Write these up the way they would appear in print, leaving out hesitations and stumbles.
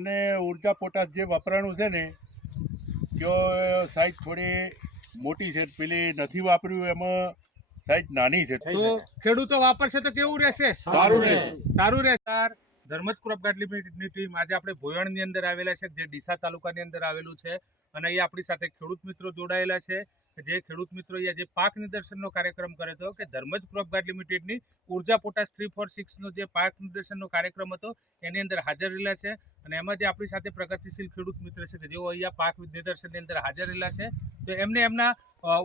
અને ઉર્જા પોટાશ જે વપરાણું છે ને ત્યાં સાઈઝ થોડી મોટી છે, પેલી નથી વાપર્યું એમાં સાઈઝ નાની છે. તો ખેડૂતો વાપરશે તો કેવું રહેશે? સારું રહેશે. સારું રહેશે. ધર્મજ ક્રોપ ગાર્ડ લિમિટેડની ટીમ આજે આપણે ભોયણની અંદર આવેલા છે, જે ડીસા તાલુકાની અંદર આવેલું છે, અને અહીંયા આપણી સાથે ખેડૂત મિત્રો જોડાયેલા છે. જે ખેડૂત મિત્રો અહીંયા જે પાક નિદર્શનનો કાર્યક્રમ કર્યો હતો કે ધર્મજ ક્રોપ ગાર્ડ લિમિટેડની ઉર્જા પોટાશ 346નો જે પાક નિદર્શનનો કાર્યક્રમ હતો એની અંદર હાજર રહેલા છે. અને એમાં જે આપણી સાથે પ્રગતિશીલ ખેડૂત મિત્ર છે કે જેઓ અહીંયા પાક નિદર્શનની અંદર હાજર રહેલા છે, તો એમને એમના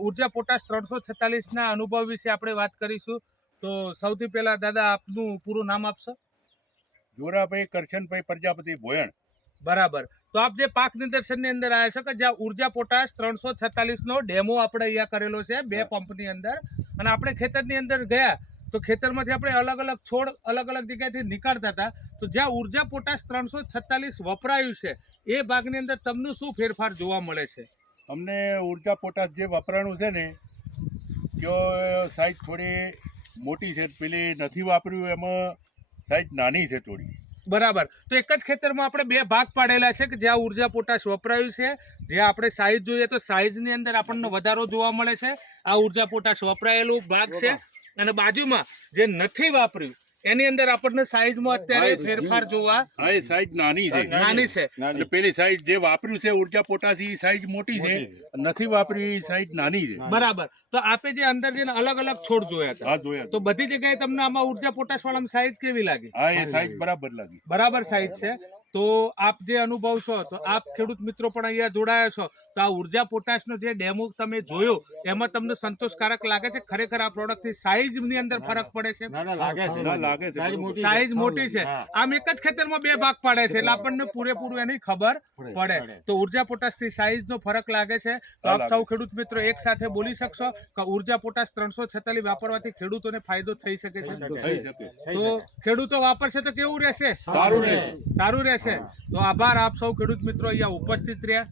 ઉર્જા પોટાશ 346ના અનુભવ વિશે આપણે વાત કરીશું. તો સૌથી પહેલા દાદા આપનું પૂરું નામ આપશો? જોરાભાઈ કરશનભાઈ પ્રજાપતિ ભોયણ. બરાબર. તો આપ જે પાક નિદર્શનની અંદર આવ્યા છો કે જ્યાં ઉર્જા પોટાશ 346નો ડેમો આપણે અહીંયા કરેલો છે 2 પંપની અંદર, અને આપણે ખેતરની અંદર ગયા તો ખેતરમાંથી આપણે અલગ અલગ છોડ અલગ અલગ જગ્યાએથી નીકાળતા હતા, તો જ્યાં ઉર્જા પોટાશ 346 વપરાયું છે એ ભાગની અંદર તમને શું ફેરફાર જોવા મળે છે? અમને ઉર્જા પોટાશ જે વપરાણું છે ને ત્યાં સાઈઝ થોડી મોટી છે, પેલી નથી વાપર્યું એમાં સાઈઝ નાની છે થોડી. બરાબર. તો એક જ ખેતરમાં આપણે 2 ભાગ પાડેલા છે કે જ્યાં ઉર્જા પોટાશ વપરાયું છે, જે આપણે સાઈઝ જોઈએ તો સાઈઝની અંદર આપણને વધારો જોવા મળે છે. આ ઉર્જા પોટાશ વપરાયેલું ભાગ છે, અને બાજુમાં જે નથી વાપર્યું એની અંદર આપણને સાઈઝમાં અત્યારે ફેરફાર જોવા સાઈઝ નાની છે. અને પેલી સાઈઝ જે વાપર્યું છે ઉર્જા પોટાશ એ સાઈઝ મોટી છે, નથી વાપર્યું એ સાઈઝ નાની છે. બરાબર. તો આપે જે અંદર જે અલગ અલગ છોડ જોયા હતા, હા જોયા. તો બધી જગ્યાએ તમને આમાં ઉર્જા પોટાશ વાળામાં સાઈઝ કેવી લાગી? હા, એ સાઈઝ બરાબર લાગી. બરાબર સાઈઝ છે. તો આપ જે અનુભવ છો, તો આપ ખેડૂત મિત્રો પણ અહીંયા જોડાયા છો, તો આ ઉર્જા પોટાશનો જે ડેમો તમે જોયો એમાં તમને સંતોષકારક લાગે છે? ખરેખર આ પ્રોડક્ટથી સાઈઝની અંદર ફરક પડે છે? લાગે છે. સાઈઝ મોટી છે. આમ એક જ ખેતરમાં 2 ભાગ પાડે છે એટલે આપણને પૂરેપૂરું એની ખબર પડે. તો ઉર્જા પોટાશથી સાઈઝનો ફરક લાગે છે. તો આપ સૌ ખેડૂત મિત્રો એક સાથે બોલી શકશો કે ઉર્જા પોટાશ 346 વાપરવાથી ખેડૂતોને ફાયદો થઈ શકે છે? તો ખેડૂતો વાપરશે તો કેવું રહેશે? સારું રહેશે. સારું રહેશે. તો આભાર આપ સૌ ખેડૂત મિત્રો અહીંયા ઉપસ્થિત રહ્યા.